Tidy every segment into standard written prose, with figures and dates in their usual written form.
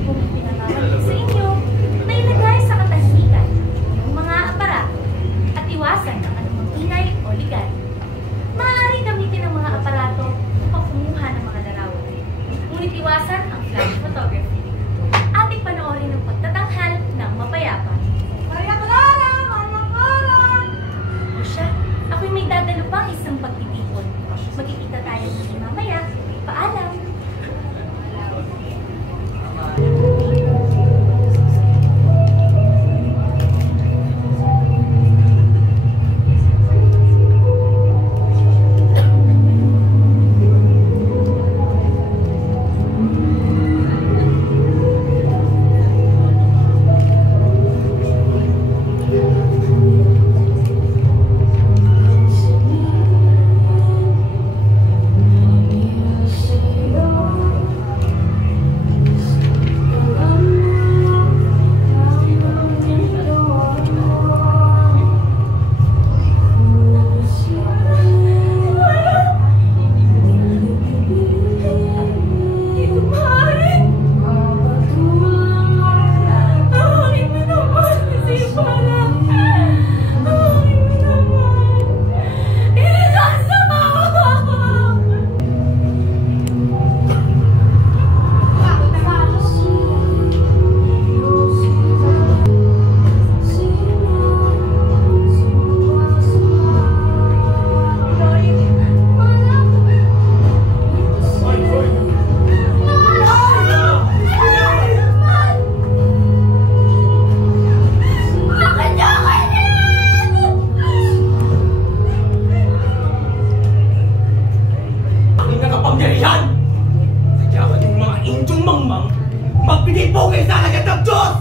akin pong pinapabalik sa inyo na ilagay sa katahimikan yung mga aparato at iwasan ang anumang ingay o ligal. Maaaring gamitin ang mga aparato upang kumuha ng mga larawan. Ngunit iwasan ang flash photography. Ating panoorin ang pagtatanghal ng mapayapa. Maria Clara! Maria Clara! O siya, ako'y may dadalo pang isang pagtitipon. Magkikita tayo ng mamaya. Paalam! Magbigay-bugay sa agad ng Diyos!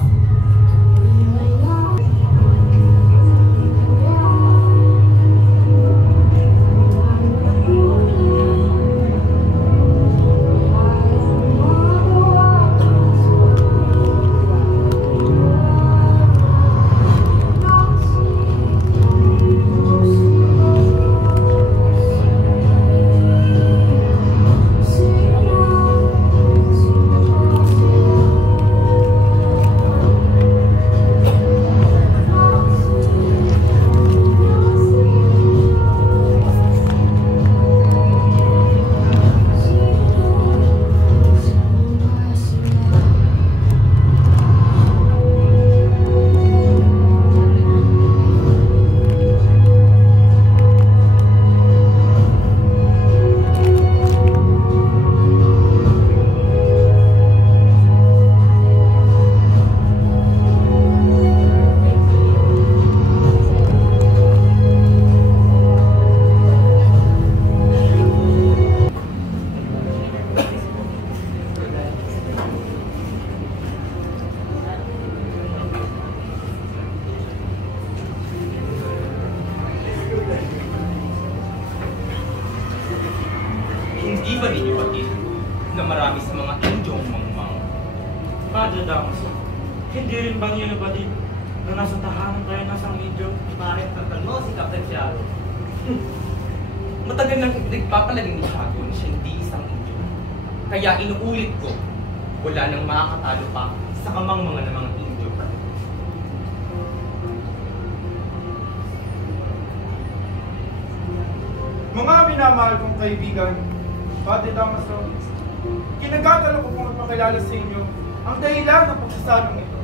Hindi ba ninyo batid na marami sa mga Indyong mangmang? Padre Damaso, hindi rin ba niyo nabatid na nasa tahanan tayo nasang Indyo? Bakit tatal mo si Captain Fialo? Matagal nang nagpapalaging ni Tiago na siya hindi isang Indyo. Kaya inuulit ko, wala nang makakatalo pa sa kamang mga Indyo. Mga minamahal kong kaibigan, Padre Damaso, kinagagalo ko pong magpakilala sa inyo ang dahilan ng pagsasalong ito.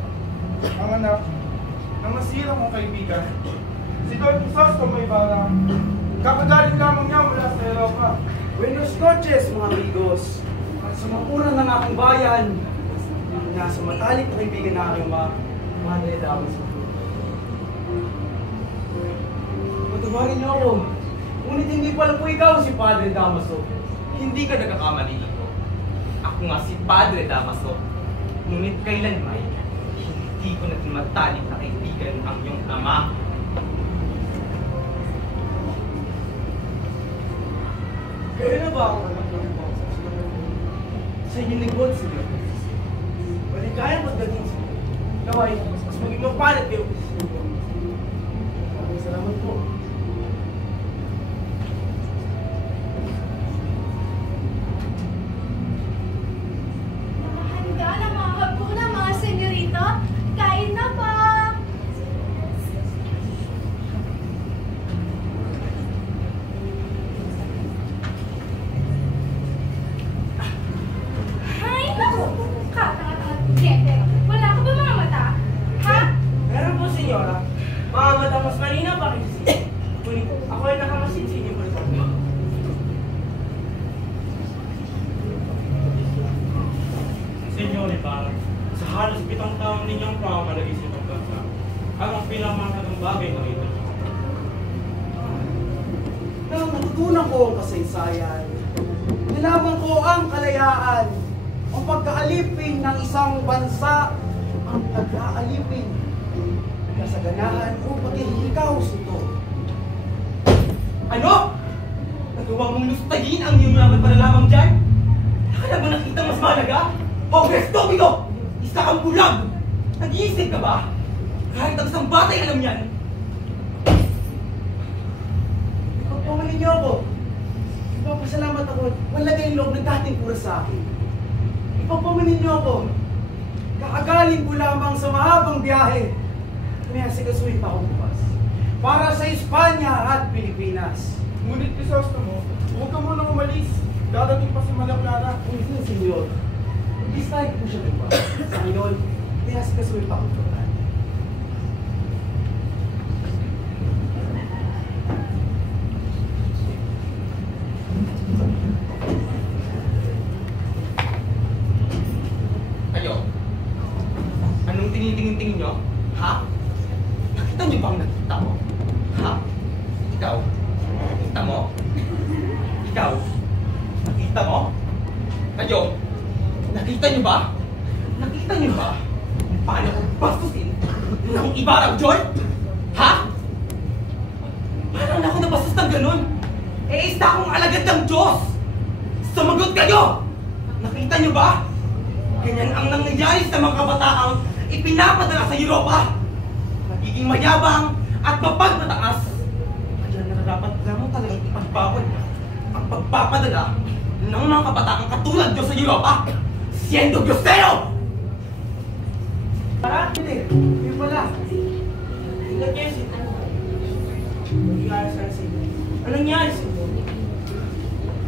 Ang anak ng nasirang kong kaibigan, si Don Crisostomo Ibarra. Kakagaling lamang niya mula sa Europa. Buenos noches, mga amigos. At sa mapunan ng aking bayan, nasa matalik na kaibigan na aking Padre Damaso. Patubarin niyo ako. Ngunit hindi pala po ikaw si Padre Damaso. Hindi ka nagkakamali dito. Ako nga si Padre Damaso. Ngunit kailanman, hindi ko na matalik na kaibigan ang iyong ama. Kaya na ba ako nagpapagawa sa inyong lingkod, sige? Maligayang magdating sa inyo. Naway, mas maging mapalat kayo. Salamat po. Nakahanda na mga isang taon ninyong pamamalagi sa ibang bansa, ang pinamahalagang bagay na ito. Nang natutunan ko ang kasaysayan, nalaman ko ang kalayaan, ang pagkaalipin ng isang bansa, ang pag-aalipin, kasaganahan o paghihikaw ito. Ano? Nagawa mong lustayin ang iyong mga panalamang dyan? Akala mo nakita mas mahalaga? O estupido! Isa kang bulag! Nag-iisip ka ba? Kahit ang isang batay alam yan! Pagpamanin niyo ako. Ipapasalamat ako. Wala kayong loob ng dating pura sa akin. Ipagpamanin niyo ako. Kakagaling ko lamang sa mahabang biyahe. Kaya sigasuhin pa ako bukas. Para sa Espanya at Pilipinas. Ngunit Crisostomo, huwag ka munang umalis. Dadating pa si Maria Clara. Hindi, senyor. Distract ko siya diba? Sa ngayon, kaya sigasuhin pa ako bukas. Kayo? Anong tinitingin-tingin nyo? Ha? Nakita nyo ba ang nakita mo? Ha? Ikaw? Nakita mo? Ikaw? Nakita mo? Kayo? Nakita nyo ba? Nakita nyo ba? Kung paano ko bastusin ng ibarang John? Ha? Paano na ako nabastos ng ganun? Eh, isa akong alagad ng Diyos! Sumagot kayo! Nakita nyo ba? Ganyan ang nangyayari sa mga kabataang ipinapadala sa Europa. Nagiging mayabang at mapagmataas. Kaya nararapat lamang talagang ipagbawal ang pagpapadala ng mga kabataang katulad nyo sa Europa. Siendo grosero! Hindi. Yun pala. Ingat kayo si Tito. Nangyari sa inyo. Anong nangyari sa inyo?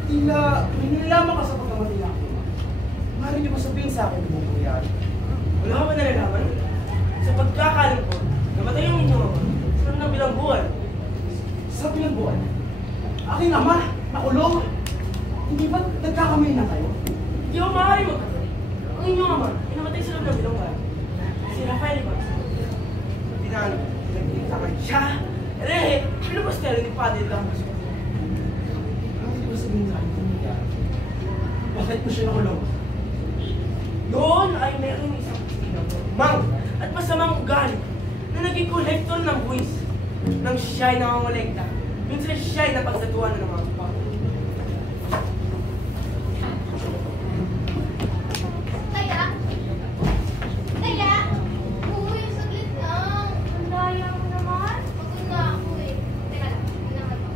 Tila, may nilalaman ka sa pagkamatila ko. Maaari niyo ba sabihin sa akin kung nangyari? Wala ka ba nalalaman? Sa pagkakalam ko, namatay yung inyong ama sa loob ng bilang buwan. Sa bilang buwan, aking ama, nakulong. Hindi ba nagkakamay na kayo? Hindi ko maaari magkakaroon. Ang inyong ama, pinamatay sa loob ng bilang buwan. Si Rafael Ibas. Pinagkitakan siya. Eh, pinapastelo ni Padre Damas. Maaari niyo ba sabihin sa akin kung nangyari? Bakit mo siya nakulong? Noon ay mayroong isang mang at masamang ugali na naging kolektor ng buwis nang siya'y nangangolekta. Minsan siya'y napagdatuan ng mga kapatid. Kaya, uwi saglit lang. Ang daya mo naman. Pagod na ako eh. Teka lang, hindi naman ako.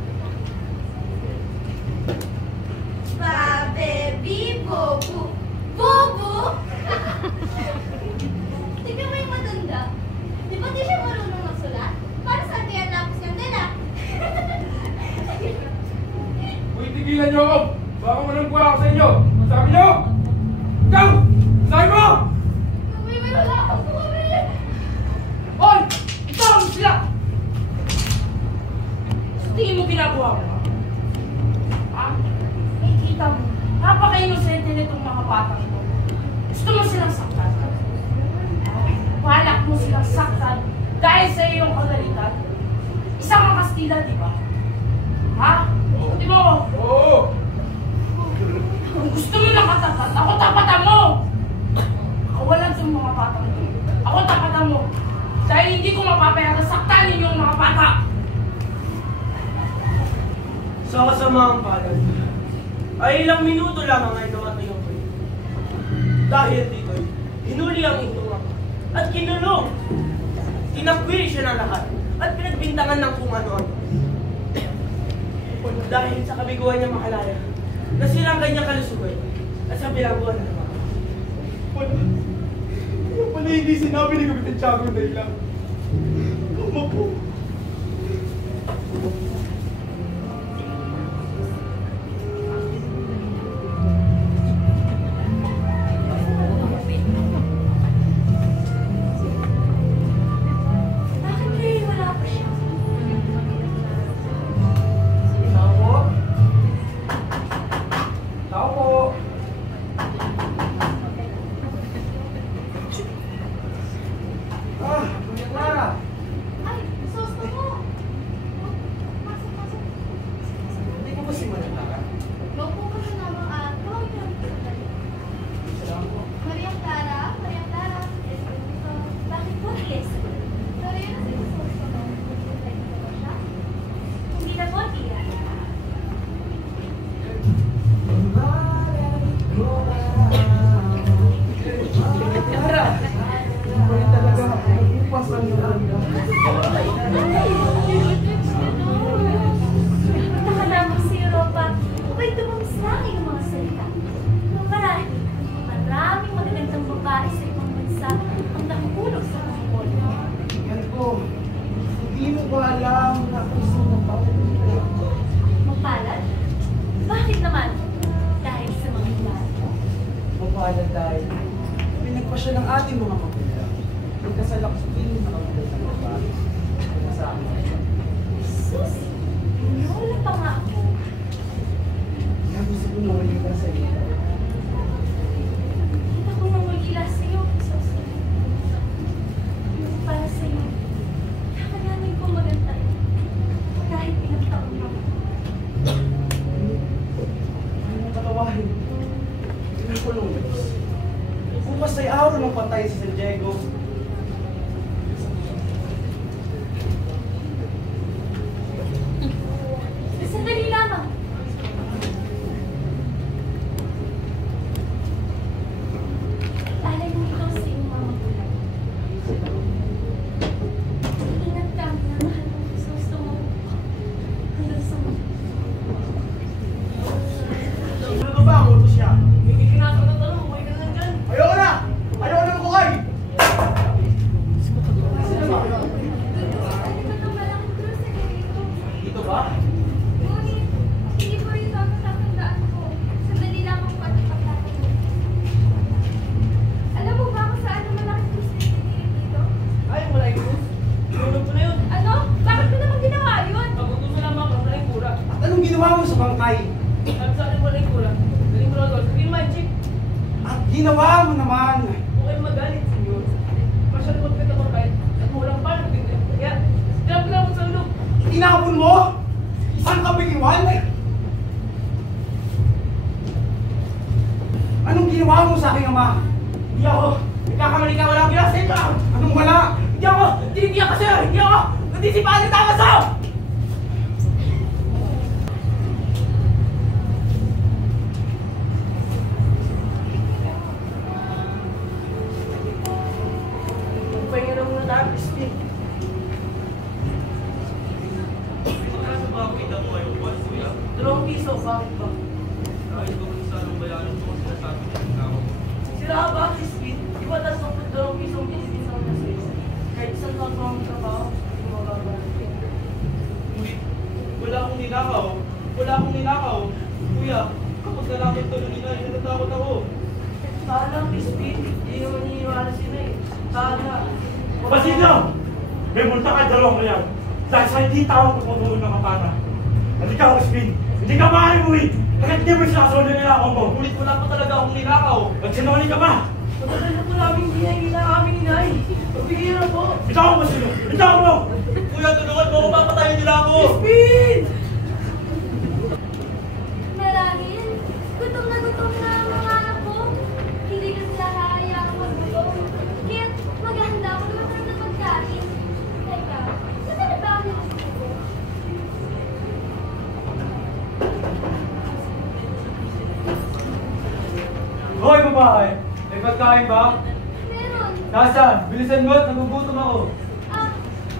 Baby, bobo. Bobo? Tignan mo yung matanda. Di ba di siya marunong magsulat? Para saan kaya napos niyang dala? Uy, tigilan niyo ako! Baka manangguha ako sa inyo! Sabi niyo! Ikaw! Sabi mo! Uwi, may wala ako. Uwi! Oy! Ikaw sila! Sa tingin mo ginagawa mo? Ha? May kita mo. Napaka-inosente nitong mga batang ito. Gusto mo silang saktan. Balak mo silang saktan dahil sa iyong kagalitan. Isang mga Kastila, di ba? Ha? Di ba? Oo! Kung gusto mo ng katapat, ako tapatan mo! Kawalan sa mga batang ito. Ako tapatan mo. Dahil hindi ko mapapayagan saktan ninyong mga bata. Sa kasamaang palad, ay ilang minuto lamang ay namatay ang kayo. Dahil dito'y hinuli ang inyong ama at kinulong. Tinakwil siya ng lahat at pinagbintangan ng kung ano-ano. Dahil sa kabiguan niya makalaya, nasira ang kanyang kalusugan at sa bilangguan na naman. Wala. Yung pala hindi sinabi ni Kapitan Tiago na ilang. Ama po. Bakit kaya wala pa siya? Tao po? Tao po? palad dahil pinagpasya ng ating mga magulang. Nagkasalak sa piling ng mga babae. Kaya sa akin. Sus! Wala pa nga ako. Kaya gusto ko mawali ka sa iyo. Kita ko nang magila sa'yo. Sus! Para sa'yo. Kakalanin ko maganda. Kahit ilang taon na. Ano mo katawahin? Pinakulong Diyos. Bukas ay araw ng patay sa San Diego. Sandali lamang. Alay mo ikaw sa iyong mga magulang. Ingat ka na mahal mo sa gusto mo. Hanggang sa mga. Ano ba ang utos niya? May kinakatanong, umuwi ka na dyan. Ayoko na! Ayoko na makukay! Ano ba itong malaking krus sa ganito? Dito ba? Ngunit, hindi po ito ang tatandaan ko. Sandali lamang po at ipagtatag mo. Alam mo ba kung saan ang malaking krus na itinirip dito? Ay, wala yung krus. Tulog ko na yun. Ano? Bakit mo naman ginawa yun? Pagutom na lamang ako, wala yung kura. At anong ginawa mo sa bangkay? Sabi sa akin, wala yung kura. Galing ko na doon. Sabihin mo, Chief. At ginawa mo naman. Huwag kayong magalit, senyor. Masyado magpita ko kahit at walang paano. Kaya, tinapin lang ako sa ulog. Tinapon mo? Saan ka biniwan? Anong ginawa mo sa aking ama? Hindi ako. Nagkakamali ka, wala akong ginawa sa inyo. Anong wala? Hindi ako. Tinitiyak ka sa'yo. Hindi ako. Nandisipahan na tama sa'yo. Pahinga na muna tayo, Crispy. Kaso ba kita mo ay upuan, kuya? 2 piso, bakit ba? Dahil ba kung saan ang bayaran mo kung sinasabi niya ng tao? Sila ka ba, Crispy? Di ba tas ng 2 piso ang binibig sa mga Swiss? Kahit isang taon pa ang trabaho, hindi mo babalik. Ngunit, wala akong ninakaw. Wala akong ninakaw. Kuya, kapag nalaman to ng ina, natatakot ako. Sana, Crispy. Hindi naman niniwala sila eh. Sana. Basilio! May multa ka 2 yan. Dahil sa hindi tawag pagpatuloy ng kapana. At ikaw, Spin, hindi ka maaari Bakit hindi mo sinasolo nila ako mo? Ngunit wala pa talaga akong ninakaw. Nagsinungaling ka ba? Matagal na po namin hinahingi na aming inay. Pagbigyan na po. Ikaw mo, Basilio! Ikaw mo! Kuya, tulungan mo ako, papatayin nila ako! Crispy! Marahil, gutom na ang mga anak ko. Hindi ko sila hahayaan maggutom. Kaya maghahanda ako ng masarap na pagkain. Teka, saan na ba ako nakasigo? Hoy, babae! May pagkain ba? Meron. Nasaan? Bilisan mo at nagugutom ako. Ah,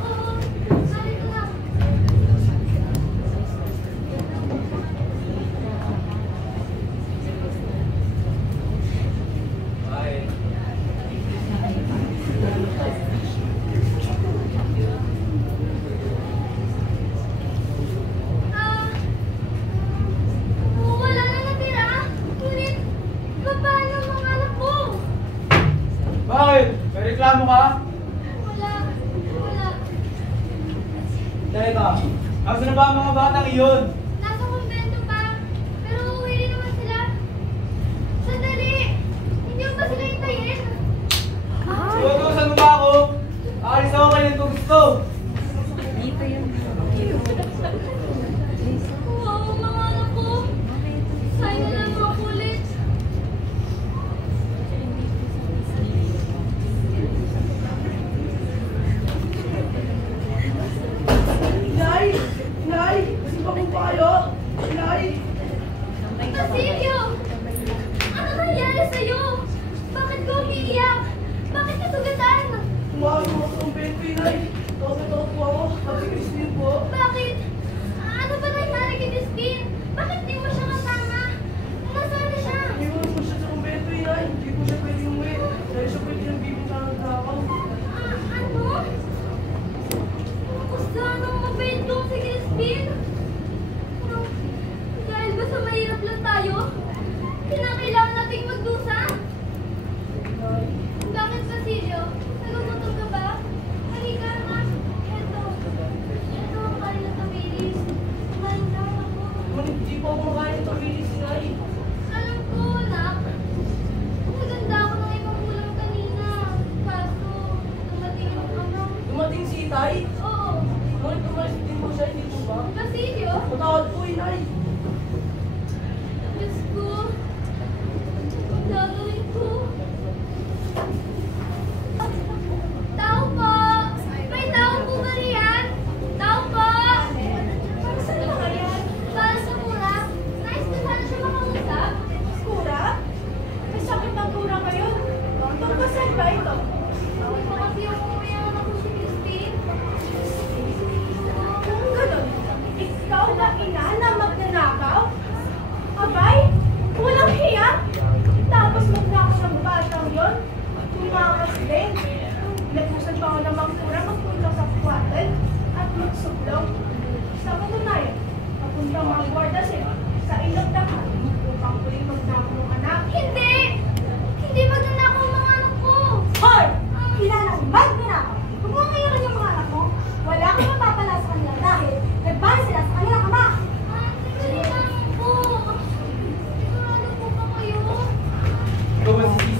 oo. Narito lang. Ah, wala na natira. Ngunit, paano ang mga anak ko? Bakit? May reklamo ka? Wala. Wala. Teka, asa na ba ang mga batang iyon? Nasa kumbento pa. Pero uuwi rin naman sila. Sandali! Hindi mo ba sila hintayin? Tutusan mo ba ako? Aalis ako kayo kung gusto. Wow, mga anak ko. Sayang na lang mga kulit. Inay! Inay! Kasi pa kung tayo!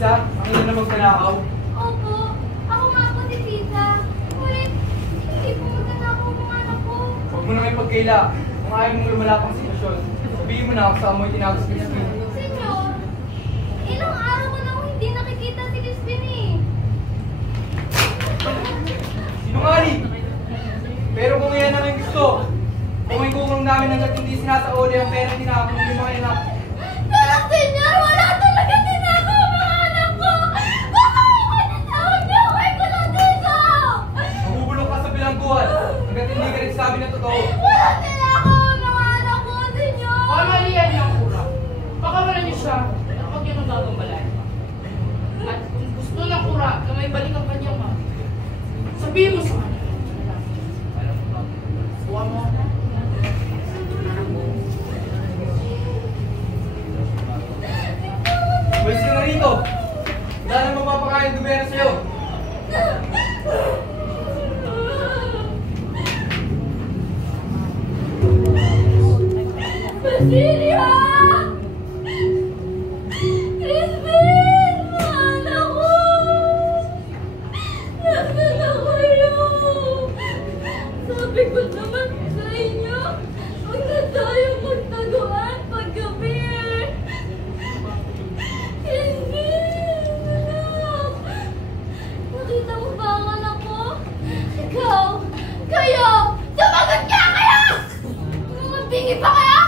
Lisa, ang ina na magtanakaw. Opo, ako nga po si Tita. Ngunit, hindi po magnanakaw ang mga anak ko. Huwag mo na may pagkaila. Kung ayaw mong lumala pang sitwasyon, sabihin mo na ako sa amoy tinapos kay Crispin. Senyor, ilang araw ko na ako hindi nakikita si Crispin eh. Sinungaling! Pero kung yan ang gusto, kung ikukulong namin hanggat hindi sinasauli ang pera tinapos ng mga anak. Pero senyor, wala talaga tinakaw ang mga anak ko! Baka ako natawag niyo ako ay kulong dito! Mabubulok ka sa bilangguan hanggat hindi ka nagsabi ng totoo. Wala tinakaw ang mga anak ko, senyor! Pamalian niya ang kura. Pakawalan niyo siya. Huwag niyo nang gagambalayan pa. At kung gusto ng kura na may balik ang kanyang ma, sabihin mo sa kanya. Kuha mo. Umalis ka na rito! Wala na magpapakain ng gobyerno sa'yo. Basilia! Crispin! Mga anak ko! Nasaan na kayo? Sabi ko naman sa inyo, huwag na tayong magtaguan paggabi. Crispin! Anak! Nakita mo ba ang anak ko? Ikaw! Kayo! Sumagot nga kayo! Mabingi pa kayo?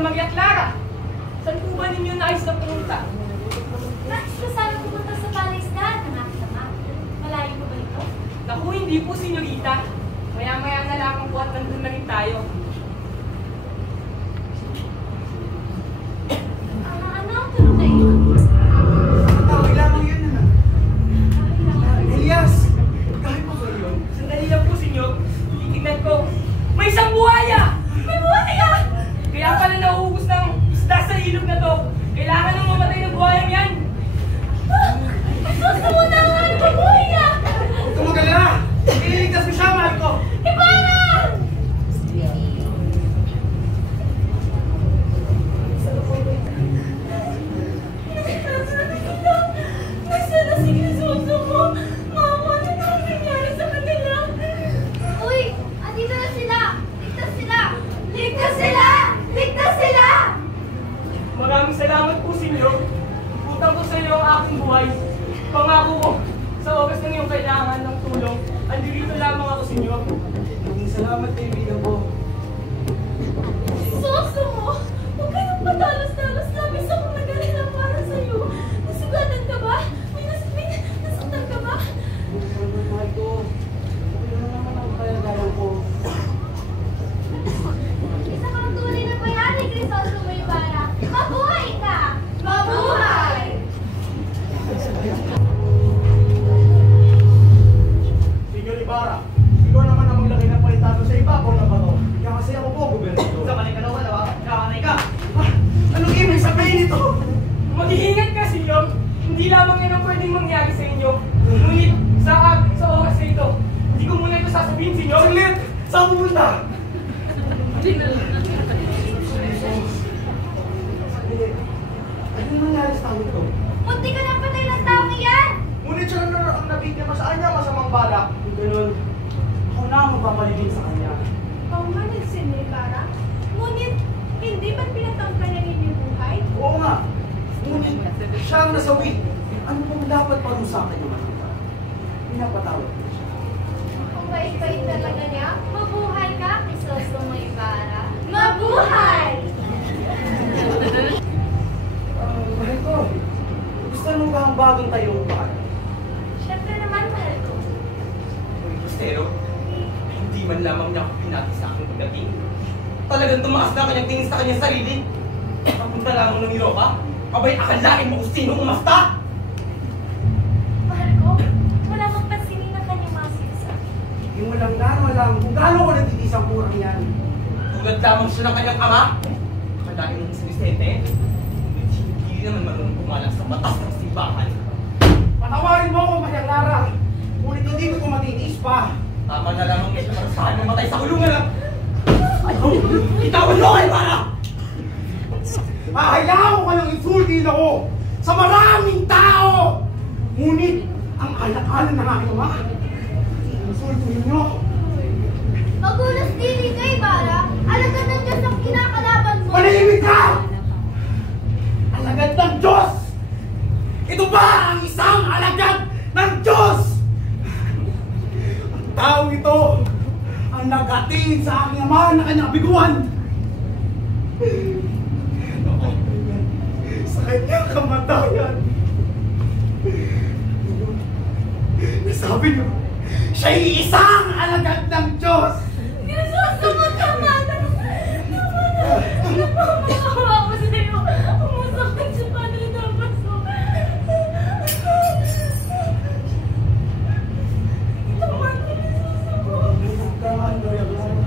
Maria Clara, saan po ba ninyo nais na pumunta? Nais ko sana pumunta sa palaisdaan ng aking ama. Malayo ko ba ito? Naku, hindi po, senyorita. Maya-maya na lang po at nandun na rin tayo. Ano ang tulog na iyon? Tawag lamang yun na. Elias! Pangako ko, sa oras ng iyong kailangan ng tulong, andito lamang ako sa inyo. Maraming salamat, kaibigan ko. Soso mo! Huwag ka nang patalos-talos. Labis akong nag-alala para sa'yo. Nasugatan ka ba? May nasaktan ka ba? Mahal ko. Okay lang naman ang kalagayan ko. Isa kang tunay na bayani, Crisostomo Ibarra. Mabuhay ka! Mabuhay! Senyor Ibarra, ikaw naman ang maglagay ng palitado sa ibabaw ng bato. Kaya kasi ako po, gobernador. Sakanay ka naman, diba? Sakanay ka. Anong ibig sabihin nito? Mag-iingat ka, Senyor. Hindi lamang yan ang pwedeng mangyari sa inyo. Ngunit sa oras na ito, hindi ko muna ito sasabihin, Senyor. Saglit! Saan pupunta? Ano nangyari sa tao ito? Munti ka na patay ng taong iyan! Ngunit siya na ang nabiktima sa kanya, masamang balak. Kung ganun, ako na ang magpapaligid sa kanya. Paumanid, Senyor Ibarra. Ngunit, hindi ba't pinatangka niya inyong buhay? Oo nga. Ngunit, siya ang nasawi. Ano pong dapat parusakan niyo makita? Pinapatawad ko siya. Kung bait-bait talaga niya, mabuhay ka, Crisostomo Ibarra. Mabuhay! Mahal ko, gusto mo ba ang bagong tayong bahay? Siyempre naman, mahal ko. Pero, hindi man lamang niya ako pinati sa aking pagdating. Talagang tumaas na kanyang tingin sa kanyang sarili. Papunta lamang ng Europa, abay akalain mo kung sino umasta! Mahal ko, wala mang pansinin ang kanyang mga sinasabi. Yung walang alam kung gaano ko natitisang kurang yan. Tulad lamang siya ng kanyang ama. Akalain mo si Vicente. Hindi naman marunong pumalas sa batas ng simbahan. Patawarin mo ako, Maria Clara. Ngunit hindi ko matitiis pa. Tama na lamang siya para saan mamatay sa kulungan lang. Itawan mo kayo, Mara! Hahayaan ko kayong insultin ako sa maraming tao! Ngunit, ang alakalan ng aking ama, insultin niyo. Magulas dili ka, Ibarra. Alagad ng Diyos ang kinakalaban mo. Manahimik ka! Alagad ng Diyos! Ito ba ang isang alagad ng Diyos? Ang taong ito ang naghatid sa aking ama na kanyang biguan. Sa kanyang kamatayan. Nasabi niyo, siya'y isang alagad ng Diyos! Crisostomo, tama na! Tama na! Ano pa ang makawa ko sa'yo? Umusakit sa Padre Damaso. Tama na, Crisostomo.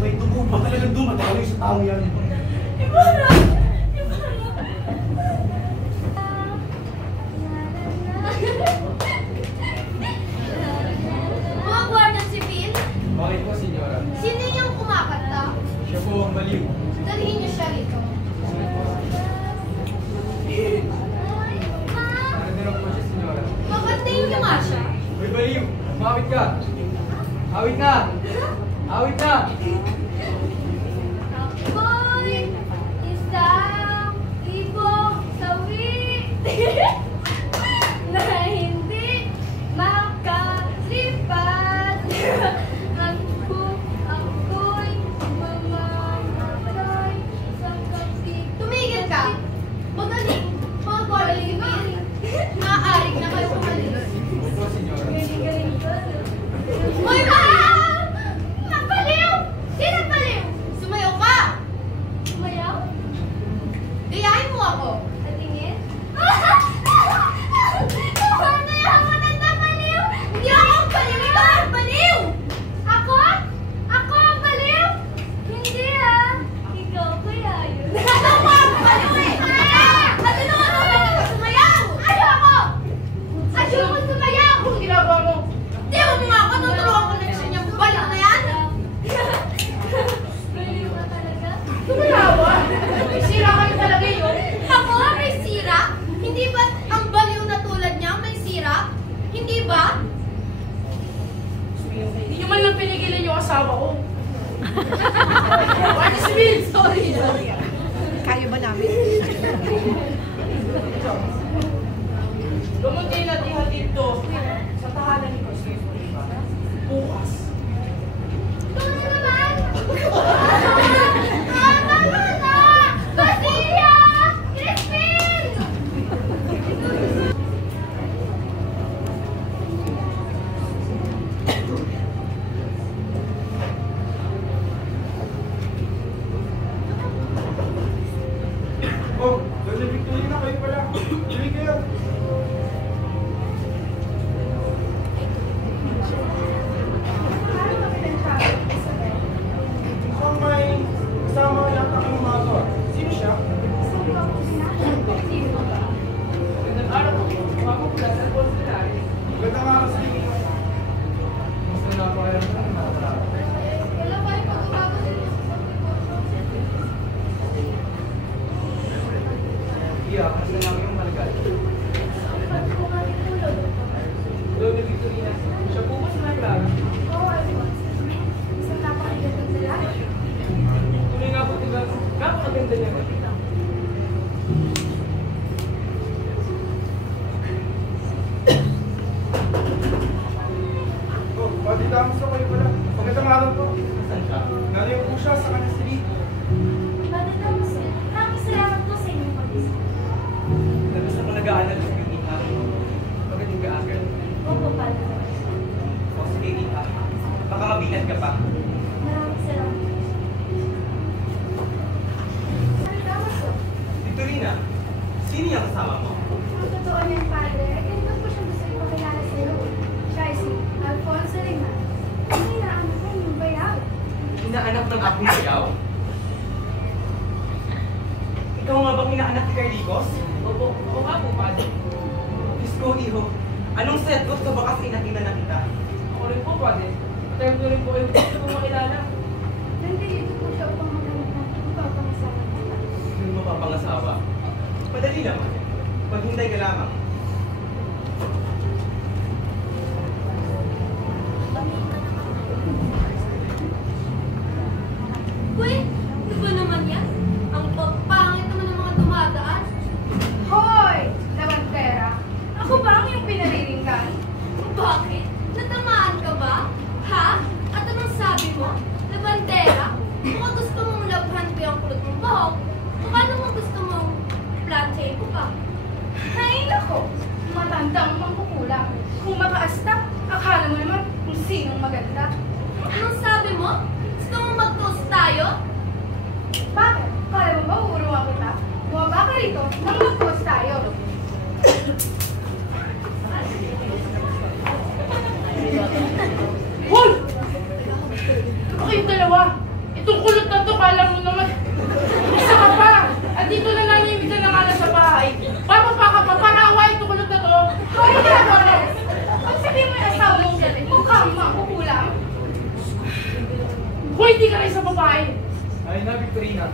May dugo pa talagang dumadaloy sa tao yan. Ibarra! Mga Guardia Civil, Bakit po, Senyora? sino yung kumakanta? Siya po ang baliw. Dalhin niyo siya rito. Nagdala po siya, Senyora. Makantayin niyo nga siya. May baliw! Umawit ka! Awit na! Awit na! Ako'y isang ibong sawi na hindi makalipad. Ako'y mamamatay sa kapit. Tumigil ka! Magaling! Mga Guardia Civil, maaari na kayo umalis. Opo, Senyora. Galing-galing ka. Hoy, Mabaliw! Sino ang aking sigaw? Ikaw nga bang inaanak ni Carlicos? Opo, ako nga po, Padre. Diyos ko, iho. Anong setgot sa bakas ay nakita na kita? Ako rin po, Padre. Tayo ko rin po kayo gusto ko makilala. Nandito po siya upang magamit ng ipapangasawa niya. Yung mapapangasawa. Madali naman. Maghintay ka lamang. Uy, ano ba naman yan? Ang pagpangit naman ng mga dumadaan. Hoy! Lavandera! Ako ba ang iyong pinariringgan? Bakit? Natamaan ka ba? Ha? At anong sabi mo? Labandera? Mukhang gusto mong labhan ko yung kulot mong bahok. Mukha naman gusto mong planchain ko pa. Ay, nako! Matandang mangkukulang. Kung makaasta, akala mo naman kung sinong maganda. Anong sabi mo? Gusto mong mag-toast tayo? Bakit? Kala mo ba uuruan kita? Bumaba ka rito nang mag-toast tayo. Hoy! Ano kayong dalawa? Itong kulot na to, kala mo naman. Isa ka pa! At dito na nanimitan na nga na sa bahay. Papapa ka pa, para awain itong kulot na to. Hoy, Lavandera! Pag sabihin mo yung asawa mong galit, mukhang mangkukulang. Hoy, di ka rin sa babae. Ay na, Victorina.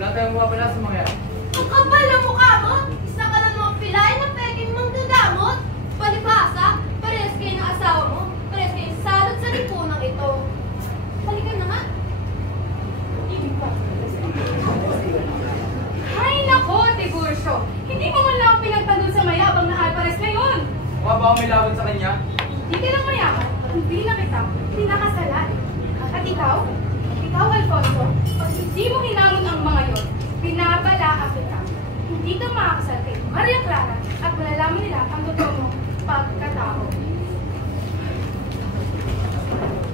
Wala tayong mga pala sa mga yan. Ang kapal ng mukha mo! Isa ka lang mga pilay na pwedeng manggagamot! Palibasa, parehas kayo ng asawa mo. Parehas kayo salot sa lipunang ito. Halika na nga. Ay, nako, Tiburcio! Hindi mo man lang ako pinagtanggol sa mayabang na Alvarez ngayon. Mukha ba akong may laban sa kanya? Hindi ka lang mayaman, hindi na kita pinakasalan. At ikaw, Alfonso, pag hindi mo hinamon ang mga yon, binabalaan kita. Hindi ka makakasal kay Maria Clara at malalaman nila ang totoo mong pagkatao.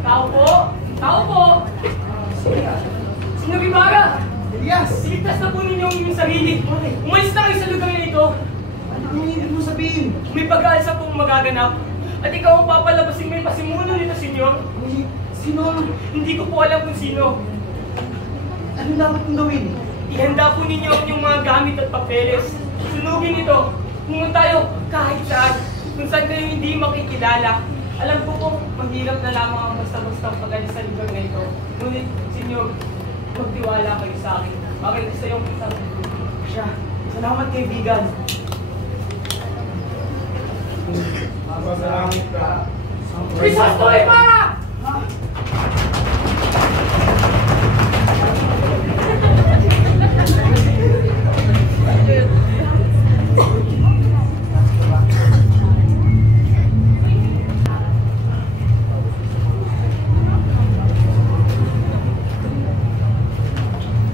Tao po! Tao po! Sino Bibara? Elias! Iligtas na po ninyo ang inyong sarili. Umalis na kayo sa lugar na ito. Ano ang ibig mo sabihin? May pag-aalsa pong magaganap. At ikaw ang papalabasin may pasimuno nito, senyor. Sino ang... Hindi ko po alam kung sino. Ano dapat kong gawin? Ihanda po ninyo ang inyong mga gamit at papeles. Sunugin ito. Pumunta tayo kahit saan. Kung saan kayo hindi makikilala. Alam ko po, mahirap na lamang ang basta-basta pag-alis sa lugar na ito. Ngunit, senyor, magtiwala kayo sa akin. Bakit gusto yung isang siya. Salamat kaibigan. Mapasalangit ka. Crisostoy, para!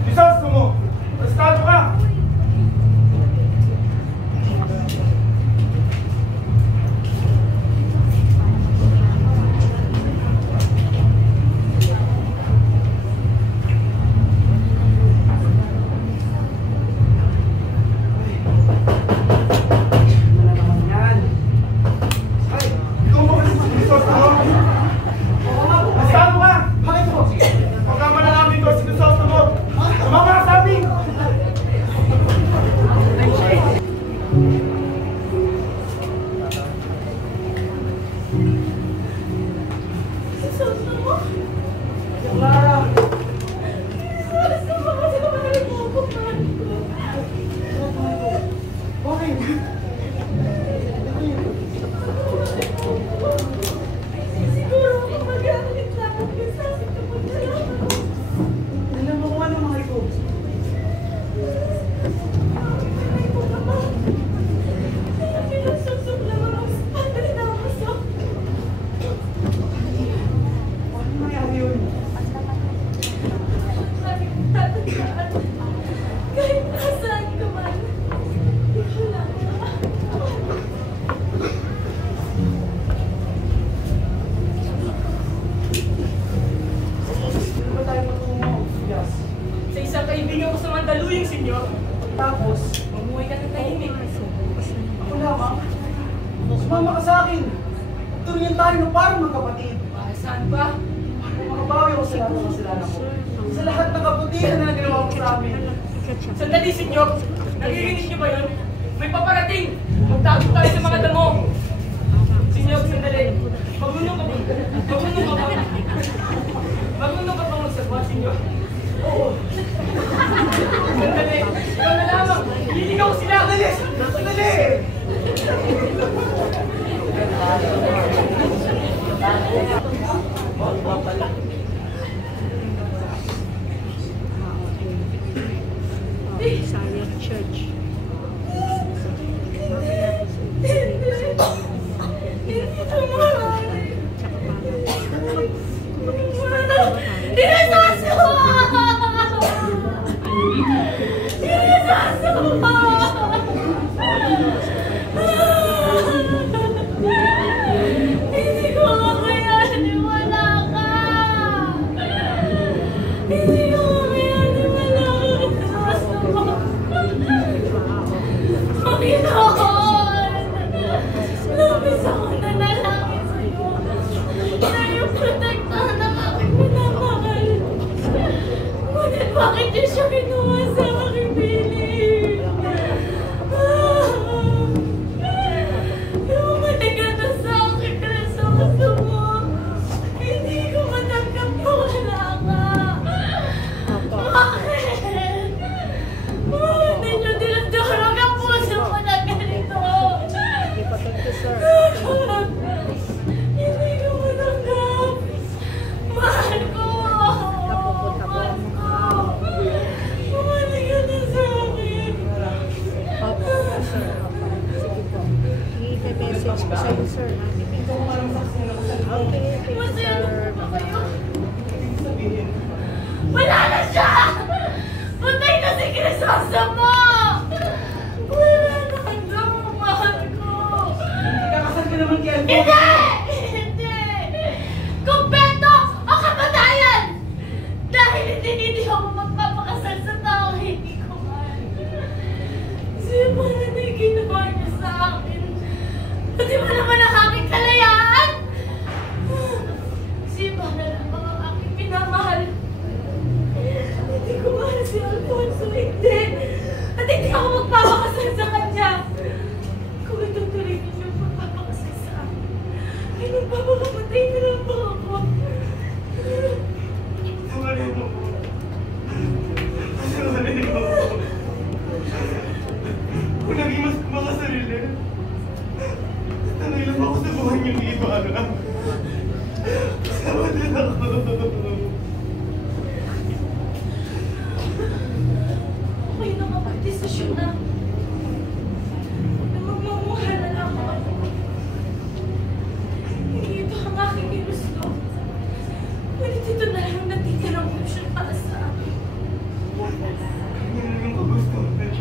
Bisos mo! Estado ka! Wala naman yan. Ay! Ikaw mo kasi si Bisos mo! Oo nga po. Estado ka! Bakit po? Huwag kang malalamin ko si Bisos mo! Tumama ka sabi! Clara! Bakit? Alam mo kung ano, mahal ko. Paano nangyari yun? Kahit nasaan ka man, wala ka. Saan ba tayo matungo? Yes. Sa isang kaibigan ko sa Mandaluyong, senyor. Tapos, Mamuhay ka ng tahimik. ako lamang. Sumama ka sa akin. Tuloyan tayo na parang magkapatid. Para saan ba? Para Mababawi ako sa lahat ng kasalanan ko. Sa lahat ng kabutihan na ginawa mo sa amin. Sandali, senyor. Naririnig niyo ba yun? May paparating! Magtago tayo sa mga damo! Senyor, sandali. Marunong ka ba? Marunong ka ba magsaswa, senyor? Oo. Sandali. Ikaw na lamang. Hiligaw sila. Sandali! Sandali! Sayang Church. Bakit niyo siya kinuha sa aking piling? Yung maligata sa akin Krisoso mo. Hindi ko matanggap na wala ka. Bakit? Hindi niyo dinadurog ang puso mo na ganito. Hindi ko matanggap. Mahal ko. Message ko sa'yo, sir. Okay, thank you, sir. Wala na siya! Patay na si Krisoso mo! Wala na hanggang mahal ko! Kakasal ka naman kay Alfonso. Hindi! Hindi! Kumpleto ang kamatayan! Dahil hindi ako magpapakasal sa taong hindi ko mahal. Siya pala na yung ginawa niya sa akin. Pati ba naman ang aking kalayaan? Si Ibarra lamang ang aking pinamahal. Hindi ko mahal si Alfonso, hindi. At hindi ako magpapakasal sa kanya. Kung itutuloy niyo yung magpapakasal sa akin, ay magpapakamatay na lang po ako. Singaling mo. Singaling mo. Kung naging mas mga sarili, tanay lang ako sa buhay niyong Ibarra. Kasama din ako. Okay na kapag-desisyon na. Na magmamahal na lang ako. Hindi ito ang aking ginusto. Ngunit ito na lang ang natitirang option para sa akin. Yan ang kagustuhan.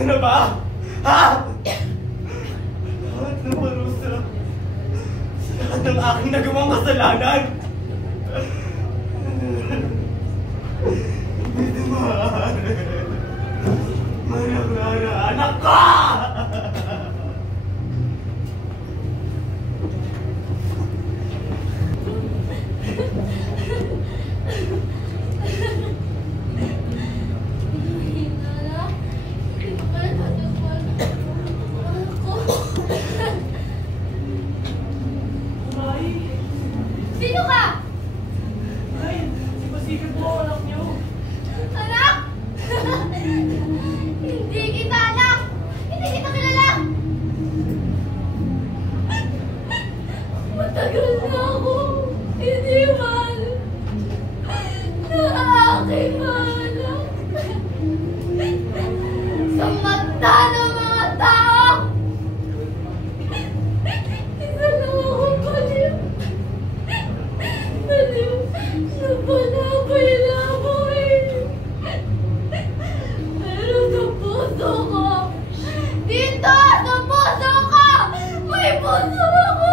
Ano ba? Ha? Lahat ng parusa sa lahat ng aking nagawang kasalanan. Hindi maaari. Marang-rara, anak ka! Sino ka? Ay, si Basile po, anak niyo. Anak? Hindi kita anak! Hindi kita kilala! Matagal na ako iniwan na aking anak sa mata ng mga tao! Isa lang akong baliw. Baliw na pala ako'y lamoy. Pero sa puso ko, dito sa puso ko, may puso ako!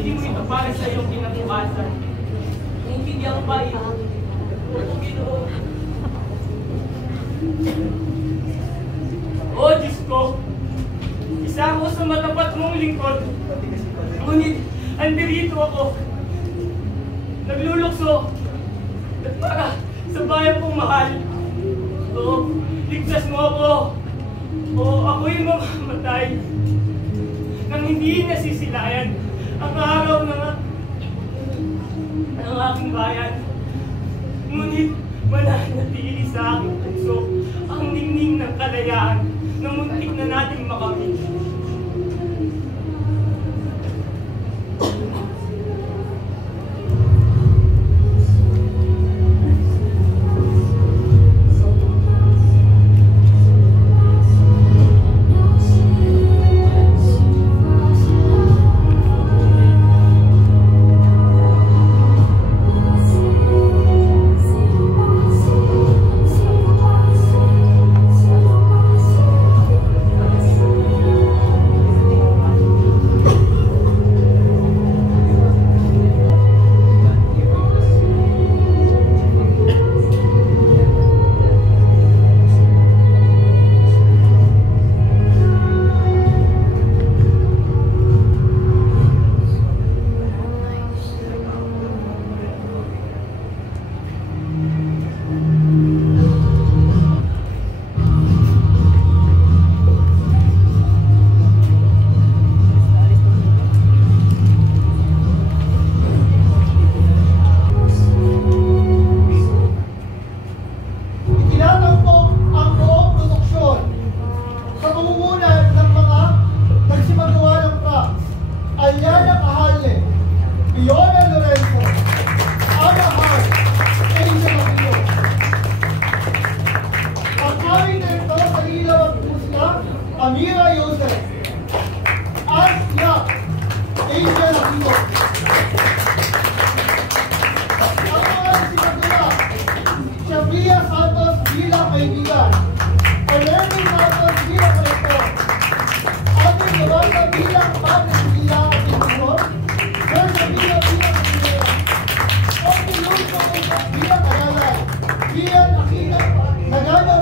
gamitin mo ito para sa iyong kinabukasan. Naiintindihan ko ba ito? Ginoo. Oh, Diyos ko! Isa ako sa matapat mong lingkod. Ngunit, andirito ako. Naglulukso. At para sa bayan kong mahal. Oo, ligtas mo ako. Oo, ako'y mamamatay. Nang hindi nasisilayan ang araw ng aking bayan. Ngunit mananatili sa aking puso ang ningning ng kalayaan na muntik na nating makamit.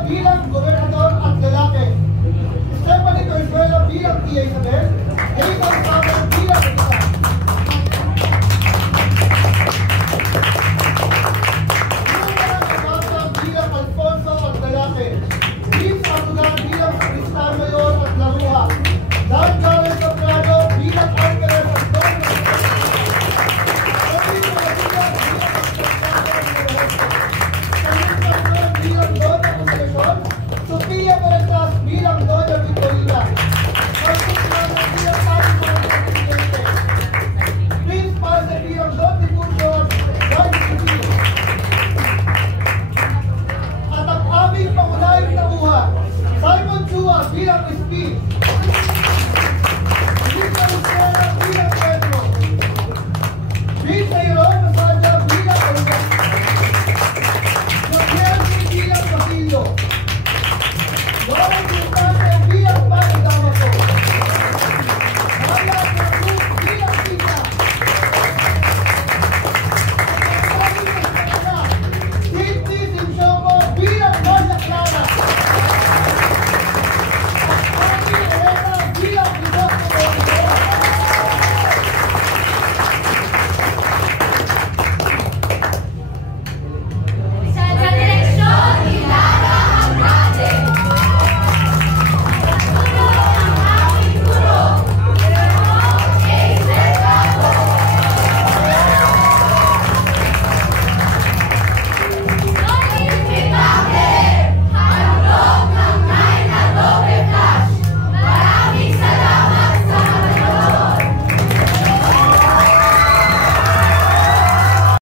bilang